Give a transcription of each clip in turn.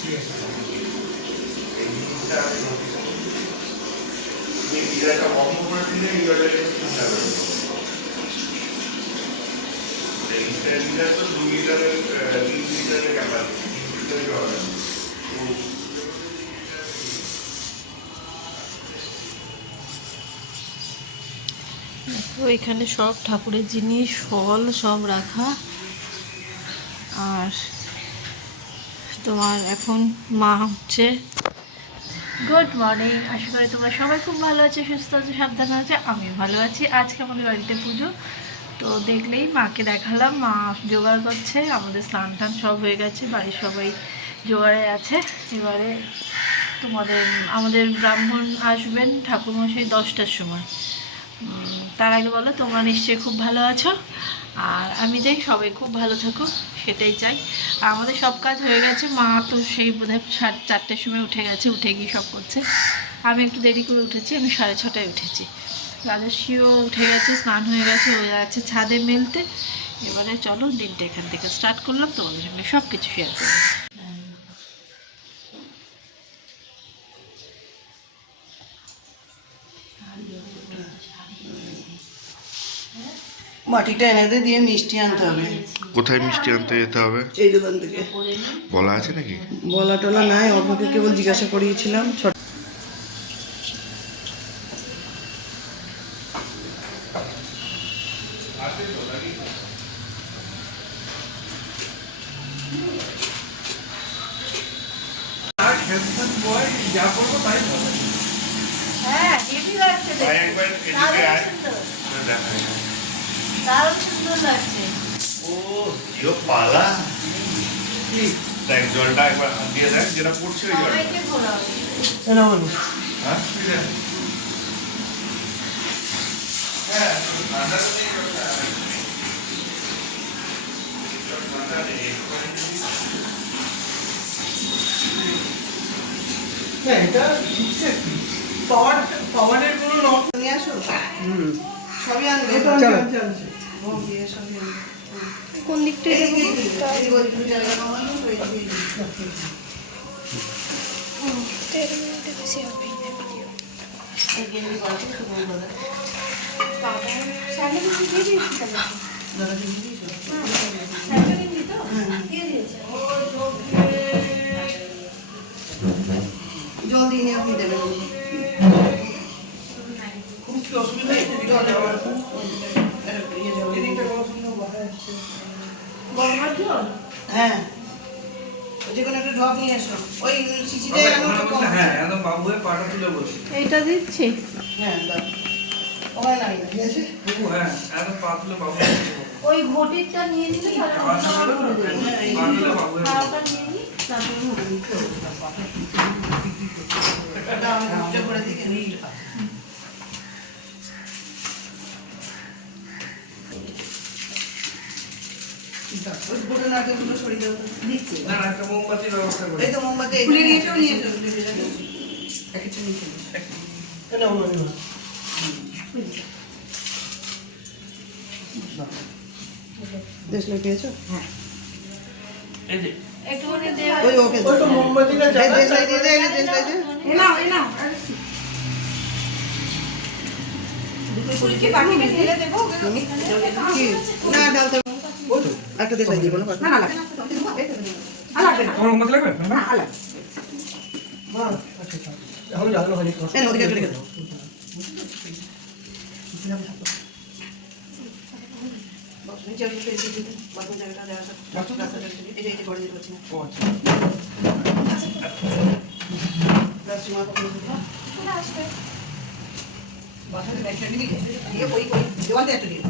তো এখানে সব ঠাকুরের জিনিস ফল সব রাখা। আর তোমার এখন মা হচ্ছে গুড মর্নিং, আশা করি তোমরা সবাই খুব ভালো আছে, সুস্থ আছে, সাবধানে আছে। আমি ভালো আছি। আজকে আমাদের বাড়িতে পুজো, তো দেখলেই মাকে দেখালাম, মা জোগাড় করছে। আমাদের স্নান টান সব হয়ে গেছে, বাড়ির সবাই জোগাড়ে আছে। এবারে আমাদের ব্রাহ্মণ আসবেন ঠাকুরমশাই 10টার সময়। তার আগে বলো তোমরা নিশ্চয়ই খুব ভালো আছো, আর আমি চাই সবাই খুব ভালো থাকো, সেটাই চাই। আর আমাদের সব কাজ হয়ে গেছে। মা তো সেই বোধহয় 4:30টার সময় উঠে গেছে, উঠে গিয়ে সব করছে। আমি একটু দেরি করে উঠেছি, আমি 6:30টায় উঠেছি। রাজস্বীও উঠে গেছে, স্নান হয়ে গেছে, হয়ে যাচ্ছে ছাদে মেলতে। এবারে চলো দিনটা এখান থেকে স্টার্ট করলাম, তোমাদের সঙ্গে সব কিছু শেয়ার করবো। মাটিটা এনে দিয়ে মিষ্টি আনতে হবে। কোথায় মিষ্টি আনতে যেতে হবে? এই দোকান থেকে। বলা আছে নাকি? বলা টলা নাই, অল্পকে কেবল জিজ্ঞাসা করিয়েছিলাম। হ্যাঁ, হেভি লাগছে দেখতে। দারুণ সুন্দর লাগছে। ও জিও পালা, দেখ জলটা একবার দিয়ে দেখ, যেটা পড়ছে ওই জলটা। সবাইকে ঘোরাও। হ্যাঁ ঠিক আছে। হ্যাঁ ঠান্ডা তো নেই, ঠান্ডা নেই। এটা পাওয়ারের কোনো নট নিয়ে আসো। সবই আনবে। কোন দিকটা জল দিয়ে আপনি দেবেন। হ্যাঁ, যে কোনো একটা ড্রপ নিয়ে এসো। ওই শিশিটা একদম বাবু হয়ে পাটা তুলে বলছি। এইটা দিচ্ছি। হ্যাঁ দাও, ওখানে লাগিয়ে ঠিক আছে। হ্যাঁ একদম পা তুলে বাবু ওই ঘটিটা নিয়ে নিলে করে দিকে দিচ্ছি। না না একটা মোমবাতির ব্যবস্থা করে। এই তো মোমবাতি খুলে নিয়েছো, নিয়ে এসো। কিছু নিচে দেশ লোক দিয়েছো? হ্যাঁ। এই যে একটুখানি দে। ওই ওকে ওটা মোমবাতিটা জ্বালা। দেশ লাই দিয়ে দে, দেশ লাই দে। না দুটো কি বাকিটা ঢেলে দেবো কি না ডালতে ওই তো একটা দেশ লাই দিয়ে বলো। না না লাগবে না, লাগবে না। তোমার মোমবাতি লাগবে? না না লাগবে। বাহ, আচ্ছা আচ্ছা। এখন জ্বালানো হয়নি তো। এই ওদিকে চলে গেল। নিচে আমি পেয়েছি দিদি, বাথরুম জায়গাটা দেওয়া আছে। রাস্তাটা এই যে করে দিতে পারছি না। ও আচ্ছা। রাস্তা কখন দিতে? চলে আসবে। বাথরুমে ব্যাগটা নিবি দিয়ে ওই দেওয়ালে একটা দিয়ে।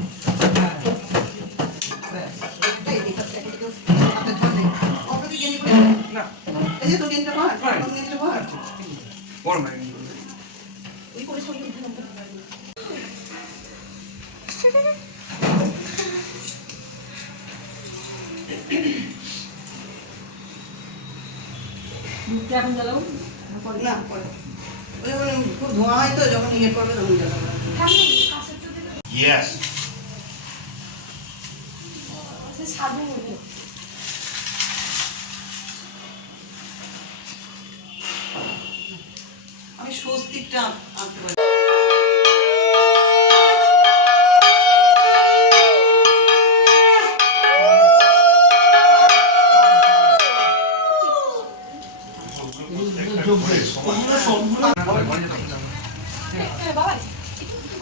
ব্যাস, এইটাই এটা একটা তো হাতে ধরে নেই। অপরদিকে গেঞ্জি পরে না এই যে তো গেঞ্জিটা পর, কোন গেঞ্জিটা পর। বড় না ওই করে সব দিতে হবে। দুধটা এখন জ্বালাবো না পরে ওই যখন খুব ধোঁয়া হয় তো, যখন ইয়ে করবে তখন জ্বালাবে। ইয়েস। সাধু স্বস্তিকটা আনতে পারি।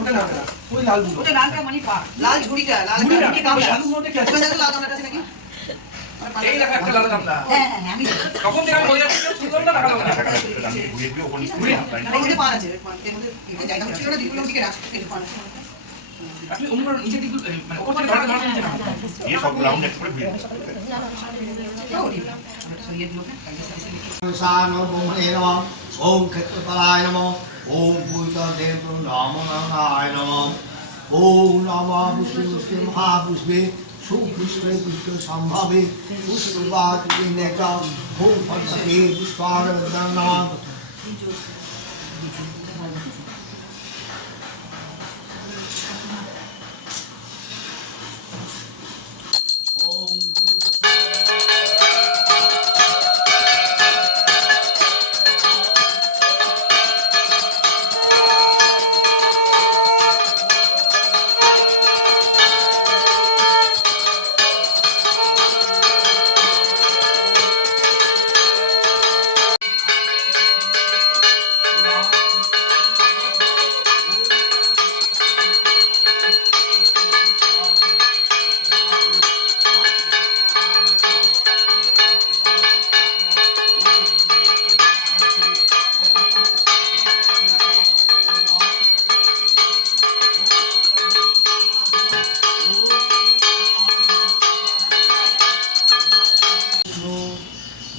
ওটা না না ওই লাল দুটো ওটা লালটা মানে পা লাল ঝুড়িটা লাল ঝুড়িটা, ঝুড়ি কামড়া সাধুর মধ্যে কি আছে? ওখানে দেখো লাল কামড়াটা আছে নাকি এই লাগা একটা লাল গামলা হ্যাঁ আমি তখন থেকে আমি বলে যাচ্ছি শুনলাম না টাকা লাগবে আমি ঘুরিয়ে দিয়ে ওখানে এর মধ্যে পান আছে এর মধ্যে জায়গা ছিল না দিগুলো দিকে রাখ এই পান আছে আপনি অন্য নিচে দিক মানে ওপর থেকে ধরতে ধরতে নিচে নাও ये सब राउंड एक पर भी সরিয়ে দিও হ্যাঁ सानो ब्रह्मणे नमः ओम क्षेत्रपालाय नमः ओम पूजितदेव नमो नारायण नमः ओम नमः पुष्पे महापुष्पे सुपुष्पे पुष्प संभवे पुष्पवाद नेता ओम फलसते पुष्पारंदन नमः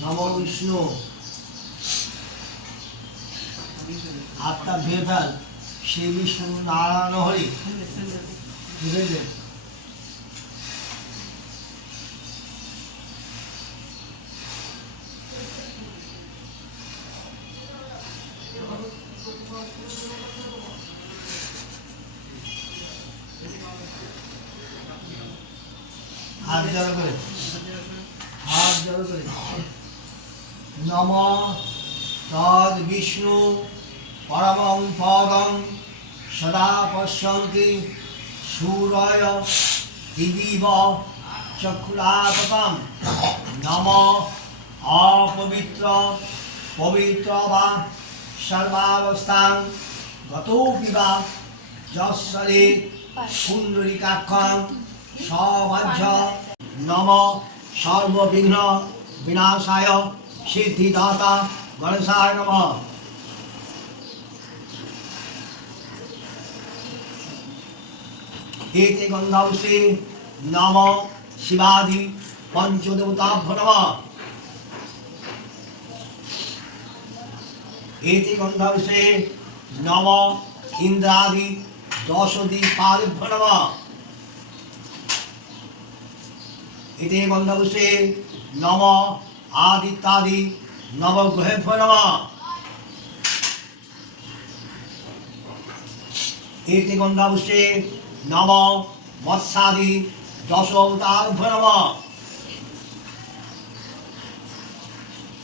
नमो विष्णु आपका बेफल श्री विष्णु नारायण हरि बुझे हाथ जड़ करे हाथ जड़ करे नमः तद विष्णु परमं पदं सदा पश्यन्ति सूर्य दिवीव चक्षुराततं नमः अपवित्र पवित्र वा सर्वावस्थां गतोऽपि वा यस्सरे पुण्डरीकाक्षं सवज्ज नमः सर्वविघ्न विनाशाय सिद्धिदाता गणेशाय नमः एते गन्धौषे नमः शिवादि पंचदेवताभ्यो नमः एते गन्धौषे नमः इंद्रादि दशदीपादिभ्यो नमः एते गन्धौषे नमः आदित्यादि नवग्रहेभ्यो नमः एते गन्धौषे नमः मत्स्यादि दशावतारभ्यो नमः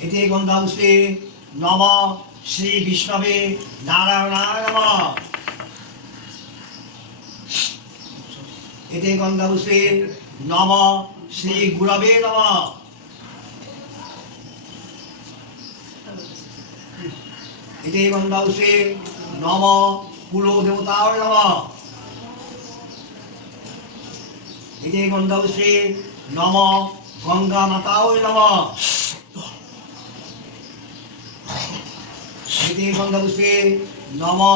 एते गन्धौषे नमः श्री विष्णवे नारायणाय नमः एते गन्धौषे नमः श्री गुरवे नमः एते गन्धौषे नमः कुलदेवताय नमः एते गन्धौषे नमः गंगा माताय नमः एते गन्धौषे नमः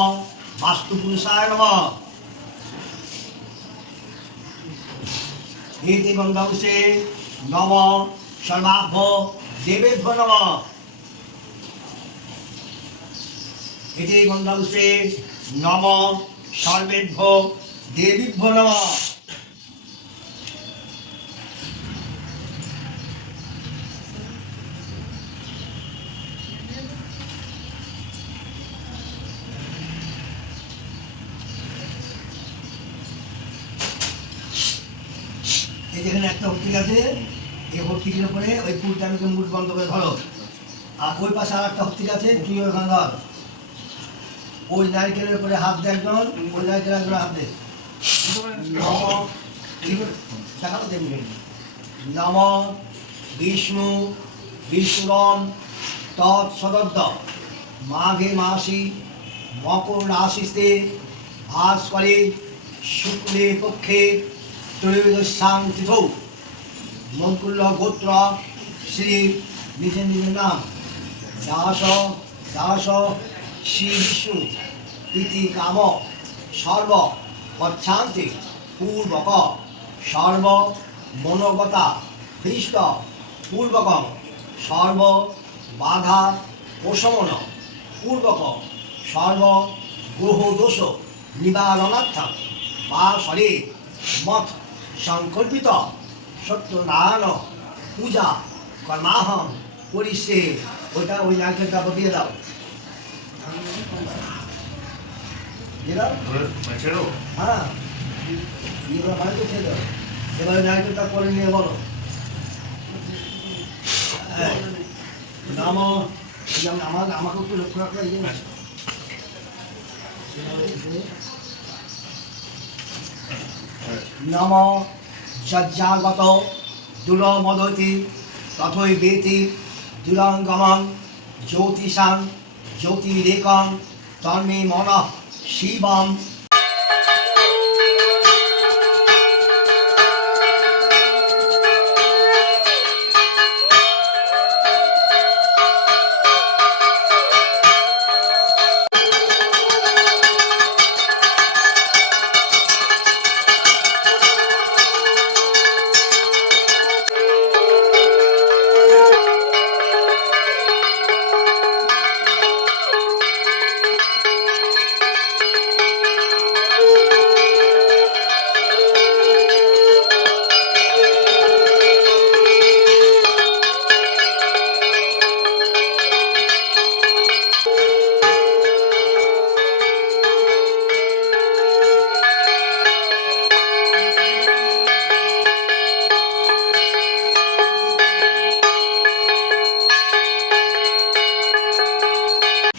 वास्तुपुरुषाय नमः एते गन्धौषे नमः सर्वाभ्यो देवेभ्यो नमः एते गन्धौषे नमः सर्वेभ्यो देवीभ्यो नमः যেখানে একটা হর্তিক আছে এই হর্তিকের উপরে ওই ফুলটা আমি মুখ বন্ধ করে ধরো আর ওই পাশে আর একটা হর্তিক আছে তুই ওখানে ধর ওই নারকেলের উপরে হাত দেয় একজন, ওই নারকেলের উপরে হাত দেয়। নম দেখাবো দেবী। নম বিষ্ণু বিষ্ণুরম তৎসদদ্দ মাঘে মাসি মকর রাশিতে ভাস্করে শুক্লে পক্ষে ত্রয়োদশাং তিথৌ মঙ্কুল্য গোত্র শ্রী নিজের নিজের নাম দাস দাস শ্রী বিষ্ণু প্রীতি কাম সর্ব পচ্ছান্তি পূর্বক সর্ব মনোগতা খ্রিস্ট পূর্বকম সর্ব বাধা প্রশমন পূর্বক সর্ব গ্রহ দোষ নিবারণার্থম বা শরীর মত সংকল্পিত সত্যনারায়ণ পূজা কর্মাহম করিছে। ওইটা ওই নারকেলটা দিয়ে দাও, দিয়ে দাও। ছেড়ো। হ্যাঁ এবার বাড়িতে ছেড়ে দাও। এবার ওই নারকেলটা করে নিয়ে বলো নাম। আমাকে একটু লক্ষ্য রাখলে নম যজ্ঞাগত দুরমদতি তথৈ বেতি দুরঙ্গমং জ্যোতিষাং জ্যোতিরেকং তন্মে মনঃ শিবম।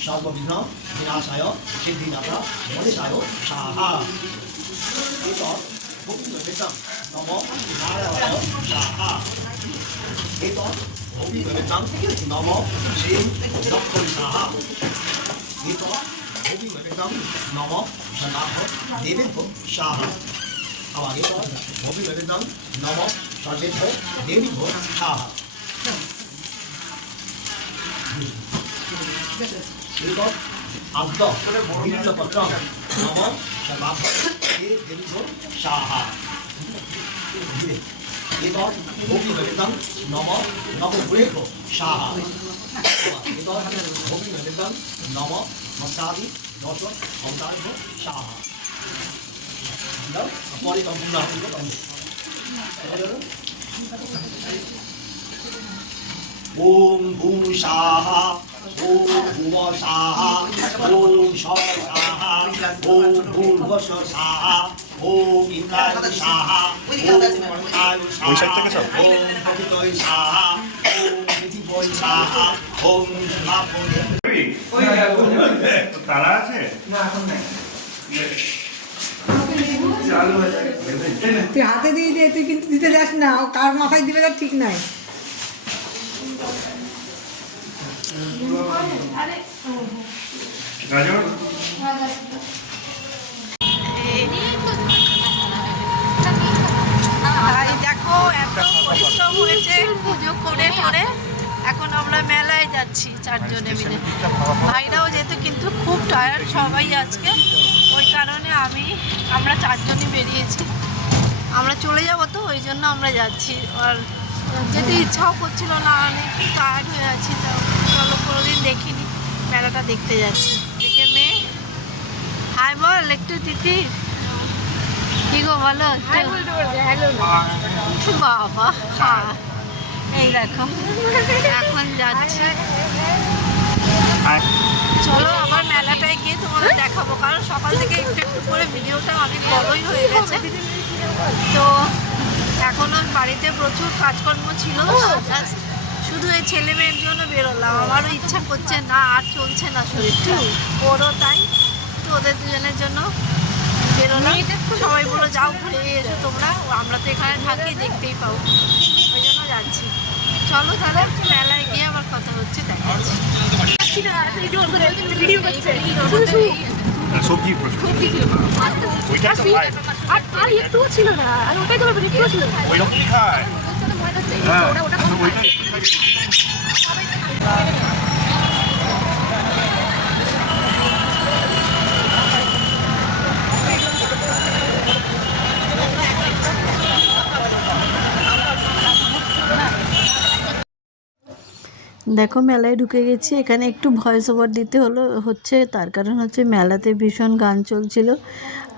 সর্ববিঘ্ন বিনাশায় সিদ্ধিদাতা মনীষায় স্বাহা। এতৎ ভক্তিবেদম নম নারায়ণায় স্বাহা। এতৎ ভক্তিবেদম নম শ্রী দক্ষিণ স্বাহা। এতৎ ভক্তিবেদম নম সদাহ দেবেভ্যো স্বাহা। আবার এতৎ ভক্তিবেদম নম সর্বেভ্যো দেবীভ্যো স্বাহা। এতৎ আদ্য বিল্লপত্রং নম সদাহ দেবীভ্যো স্বাহা। এতৎ ভক্তিবেদম নম নবগ্রহেভ্যো স্বাহা। এতৎ ভক্তিবেদম নম মস্তাদি দশ অবতারেভ্যো স্বাহা। পরে সম্পূর্ণ ওম ভূম স্বাহা ওম ভুব স্বাহা ওম স্বর স্বাহা ওম ভূর্ভুবঃ স্বাহা ওম ইন্দ্রায় স্বাহা ওম আয়ু স্বাহা ওম প্রকৃতয় স্বাহা ওম পৃথিবী স্বাহা ওম স্বাহা। তারা আছে তুই হাতে দিয়ে দে, তুই কিন্তু দিতে যাস না, ও কার মাথায় দিবে তার ঠিক নাই। গাজর দেখো এত পরিশ্রম হয়েছে পুজো করে করে এখন আমরা মেলায় যাচ্ছি চারজনে মিলে। ভাইরাও যেহেতু কিন্তু খুব টায়ার্ড সবাই আজকে, ওই কারণে আমরা চারজনই বেরিয়েছি। আমরা চলে যাবো তো ওই জন্য আমরা যাচ্ছি। আর যেতে ইচ্ছাও করছিল না, অনেক টায়ার্ড হয়ে আছি, তো চলো কোনোদিন দেখিনি, মেলাটা দেখতে যাচ্ছি। দেখে মেয়ে হাই বল একটু দিদি, কি গো বলো বাবা। হ্যাঁ এই দেখো এখন যাচ্ছি। চলো আবার মেলাটায় গিয়ে তোমাদের দেখাবো, কারণ সকাল থেকে একটু একটু করে ভিডিওটা অনেক বড়ই হয়ে গেছে। তো এখনও বাড়িতে প্রচুর কাজকর্ম ছিল, জাস্ট শুধু এই ছেলে মেয়ের জন্য বেরোলাম। আমারও ইচ্ছা করছে না, আর চলছে না শরীরটা, ওরও তাই। ওদের দুজনের জন্য বেরোলাম। সবাই বলো যাও ঘুরে এসো তোমরা, আমরা তো এখানে থাকি, দেখতেই পাও, ওই জন্য যাচ্ছি। চলো তাহলে মেলায় গিয়ে আবার কথা হচ্ছে, দেখা যাচ্ছে। সবজি প্রচুর ওইটা তো খায় আর একটুও ছিল না, আর ওটাই তো একটুও ছিল না। ওই রকমই খায় হ্যাঁ ওইটা দেখো মেলায় ঢুকে গেছি। এখানে একটু ভয়েস ওভার দিতে হচ্ছে, তার কারণ হচ্ছে মেলাতে ভীষণ গান চলছিল।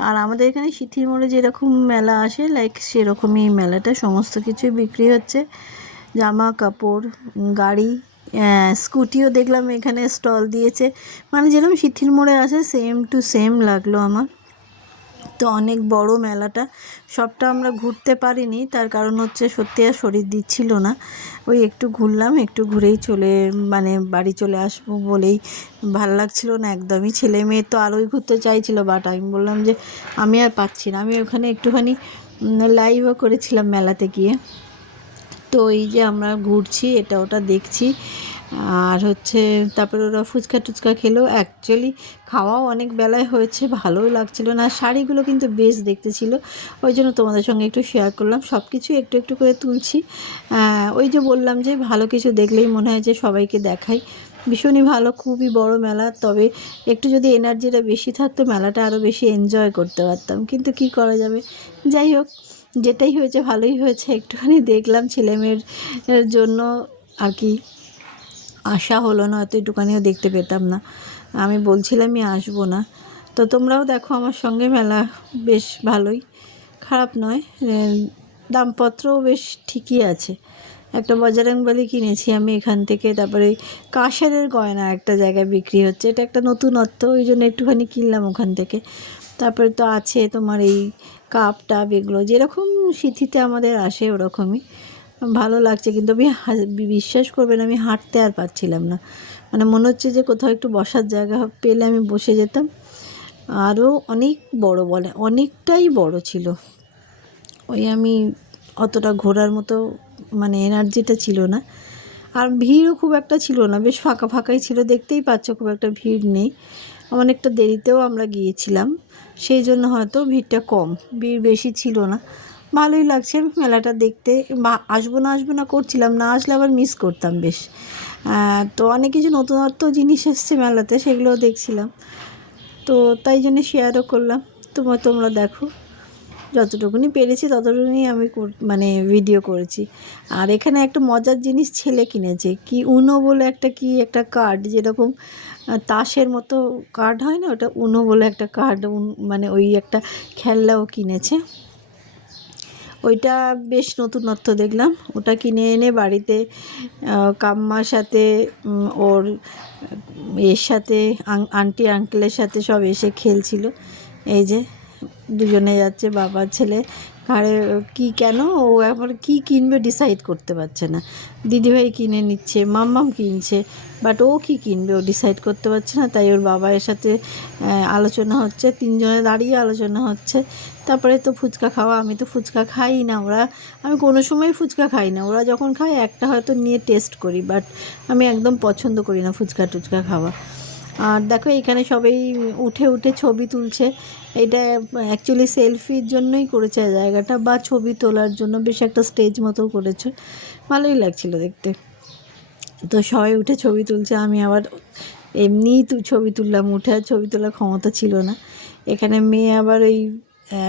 আর আমাদের এখানে সিথির মোড়ে যেরকম মেলা আসে লাইক সেরকমই এই মেলাটা, সমস্ত কিছুই বিক্রি হচ্ছে, জামা কাপড়, গাড়ি, স্কুটিও দেখলাম এখানে স্টল দিয়েছে, মানে যেরকম সিথির মোড়ে আসে সেম টু সেম লাগলো আমার। তো অনেক বড় মেলাটা, সবটা আমরা ঘুরতে পারিনি, তার কারণ হচ্ছে সত্যি আর শরীর দিচ্ছিল না। ওই একটু ঘুরলাম, একটু ঘুরেই মানে বাড়ি চলে আসবো বলেই ভাল লাগছিল না একদমই। ছেলে মেয়ে তো আরোই ঘুরতে চাইছিল, বাট আমি বললাম যে আমি আর পাচ্ছি না। আমি ওখানে একটুখানি লাইভও করেছিলাম মেলাতে গিয়ে। তো এই যে আমরা ঘুরছি, এটা ওটা দেখছি, আর হচ্ছে তারপরে ওরা ফুচকা টুচকা খেলো। অ্যাকচুয়ালি খাওয়াও অনেক বেলায় হয়েছে, ভালোই লাগছিল না। শাড়িগুলো কিন্তু বেশ দেখতে ছিল, ওই জন্য তোমাদের সঙ্গে একটু শেয়ার করলাম। সব কিছু একটু একটু করে তুলছি। ওই যে বললাম যে ভালো কিছু দেখলেই মনে হয় যে সবাইকে দেখাই। ভীষণই ভালো, খুবই বড় মেলা। তবে একটু যদি এনার্জিটা বেশি থাকতো মেলাটা আরও বেশি এনজয় করতে পারতাম, কিন্তু কি করা যাবে। যাই হোক, যেটাই হয়েছে ভালোই হয়েছে। একটুখানি দেখলাম, ছেলেমেয়ের জন্য আর কি আশা হলো না, হয়তো একটুখানিও দেখতে পেতাম না। আমি বলছিলামই আসবো না। তো তোমরাও দেখো আমার সঙ্গে, মেলা বেশ ভালোই, খারাপ নয়, দামপত্রও বেশ ঠিকই আছে। একটা বজরংবলী কিনেছি আমি এখান থেকে। তারপরে কাঁসারের গয়না একটা জায়গায় বিক্রি হচ্ছে, এটা একটা নতুনত্ব, ওই জন্য একটুখানি কিনলাম ওখান থেকে। তারপরে তো আছে তোমার এই কাপ টাপ, এগুলো যেরকম সিথিতে আমাদের আসে ওরকমই ভালো লাগছে। কিন্তু আমি বিশ্বাস করবেন আমি হাঁটতে আর পারছিলাম না, মানে মনে হচ্ছে যে কোথাও একটু বসার জায়গা পেলে আমি বসে যেতাম। আরও অনেক বড়, বলে অনেকটাই বড় ছিল। ওই আমি অতটা ঘোরার মতো মানে এনার্জিটা ছিল না। আর ভিড়ও খুব একটা ছিল না, বেশ ফাঁকা ফাঁকাই ছিল, দেখতেই পাচ্ছ খুব একটা ভিড় নেই। অনেকটা দেরিতেও আমরা গিয়েছিলাম, সেই জন্য হয়তো ভিড়টা কম, ভিড় বেশি ছিল না। ভালোই লাগছে মেলাটা দেখতে। আসবো না করছিলাম, না আসলে আবার মিস করতাম বেশ। তো অনেক কিছু নতুনত্ব জিনিস এসছে মেলাতে, সেগুলোও দেখছিলাম। তো তাই জন্য শেয়ারও করলাম। তোমরা দেখো, যতটুকুনি পেরেছি ততটুকুনি আমি মানে ভিডিও করেছি। আর এখানে একটা মজার জিনিস ছেলে কিনেছে, কি উনো বলে একটা কার্ড, যেরকম তাসের মতো কার্ড হয় না, ওটা উনো বলে একটা কার্ড, মানে ওই একটা খেলনাও কিনেছে। ওইটা বেশ নতুনত্ব দেখলাম, ওটা কিনে এনে বাড়িতে কাম্মার সাথে ওর এর সাথে আন্টি আঙ্কেলের সাথে সব এসে খেলছিল। এই যে দুজনে যাচ্ছে, বাবা ছেলে, ঘাড়ে কি কেন ও এখন কি কিনবে ডিসাইড করতে পারছে না। দিদিভাই কিনে নিচ্ছে, মাম্মাম কিনছে, বাট ও কি কিনবে ও ডিসাইড করতে পারছে না। তাই ওর বাবার সাথে আলোচনা হচ্ছে, তিনজনে দাঁড়িয়ে আলোচনা হচ্ছে। তারপরে তো ফুচকা খাওয়া, আমি তো ফুচকা খাই না, আমি কোনো সময় ফুচকা খাই না। ওরা যখন খায় একটা হয়তো নিয়ে টেস্ট করি, বাট আমি একদম পছন্দ করি না ফুচকা টুচকা খাওয়া। আর দেখো এখানে সবাই উঠে উঠে ছবি তুলছে। এটা অ্যাকচুয়ালি সেলফির জন্যই করেছে জায়গাটা, বা ছবি তোলার জন্য বেশ একটা স্টেজ মতো করেছে, ভালোই লাগছিল দেখতে। তো সবাই উঠে ছবি তুলছে, আমি আবার এমনিই ছবি তুললাম, উঠে আর ছবি তোলার ক্ষমতা ছিল না। এখানে মেয়ে আবার ওই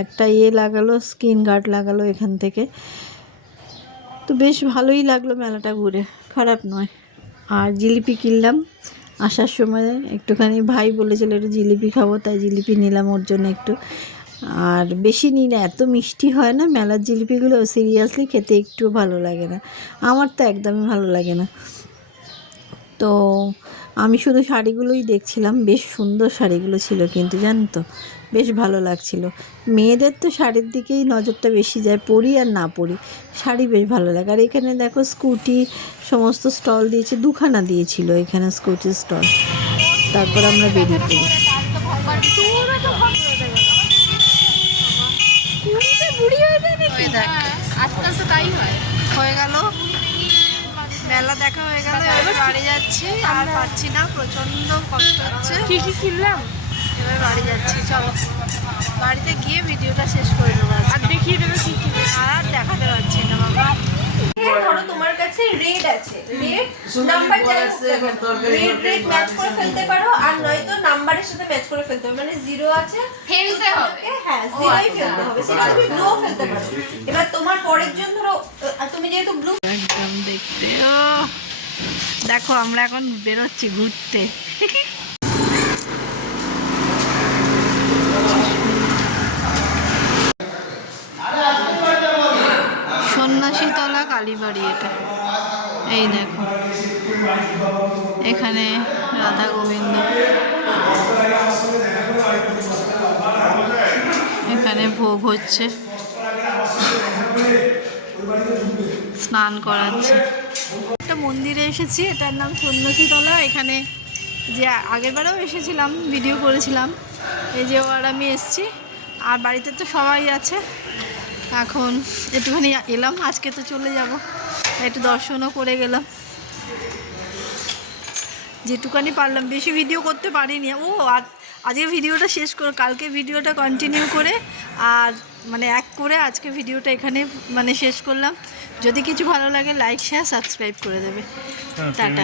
একটা লাগালো, স্ক্রিন গার্ড লাগালো এখান থেকে। তো বেশ ভালোই লাগলো মেলাটা ঘুরে, খারাপ নয়। আর জিলিপি কিনলাম আসার সময়, একটুখানি ভাই বলেছিল একটু জিলিপি খাবো, তাই জিলিপি নিলাম ওর জন্য একটু। আর বেশি নিই না, এত মিষ্টি হয় না মেলার জিলিপিগুলো, সিরিয়াসলি খেতে একটুও ভালো লাগে না, আমার তো একদমই ভালো লাগে না। তো আমি শুধু শাড়িগুলোই দেখছিলাম, বেশ সুন্দর শাড়িগুলো ছিল কিন্তু, জানো তো বেশ ভালো লাগছিল। মেয়েদের তো শাড়ির দিকেই নজরটা বেশি যায়, পরি আর না পরি, শাড়ি বেশ ভালো লাগে। আর এখানে দেখো স্কুটি সমস্ত স্টল দিয়েছে, দুখানা দিয়েছিল এখানে স্কুটির স্টল। তারপর আমরা বেরিয়ে পড়ি। দেখ আজকাল তো তাই হয়। হয়ে গেল, মেলা দেখা হয়ে গেল, এবার বাড়ি যাচ্ছি। আর পাচ্ছি না, প্রচণ্ড কষ্ট হচ্ছে। কি কি কিনলাম এবার বাড়ি যাচ্ছি, চলো বাড়িতে গিয়ে ভিডিওটা শেষ করে দেবো। আর দেখিয়ে দেবে কি কি। আর দেখাতে পারছি না বাবা। ধরো তোমার কাছে রেড আছে, রেড নাম্বার রেড ম্যাচ করে ফেলতে পারো, আর নয়তো নাম্বারের সাথে ম্যাচ করে ফেলতে হবে। মানে 0 আছে ফেলতে হবে। হ্যাঁ, 0ই ফেলতে হবে। সেটা তুমি ব্লু ফেলতে পারো। এবার তোমার পরের জন ধরো, তুমি যেহেতু ব্লু একদম দেখতে, ও দেখো আমরা এখন বেরোচ্ছি ঘুরতে। সন্ন্যাসীতলা কালীবাড়ি এটা, এই দেখো এখানে রাধা গোবিন্দ, এখানে ভোগ হচ্ছে, স্নান করাচ্ছে। একটা মন্দিরে এসেছি, এটার নাম সন্ন্যাসীতলা। এখানে যে আগেরবারেও এসেছিলাম, ভিডিও করেছিলাম, এই যে আর আমি এসেছি। আর বাড়িতে তো সবাই আছে, এখন একটুখানি এলাম, আজকে তো চলে যাব, একটু দর্শনও করে গেলাম, যেটুকানি পারলাম। বেশি ভিডিও করতে পারিনি। ও আর আজকে ভিডিওটা শেষ করে কালকে ভিডিওটা কন্টিনিউ করে, আর মানে এক করে আজকে ভিডিওটা এখানে মানে শেষ করলাম। যদি কিছু ভালো লাগে লাইক শেয়ার সাবস্ক্রাইব করে দেবে। টাটা।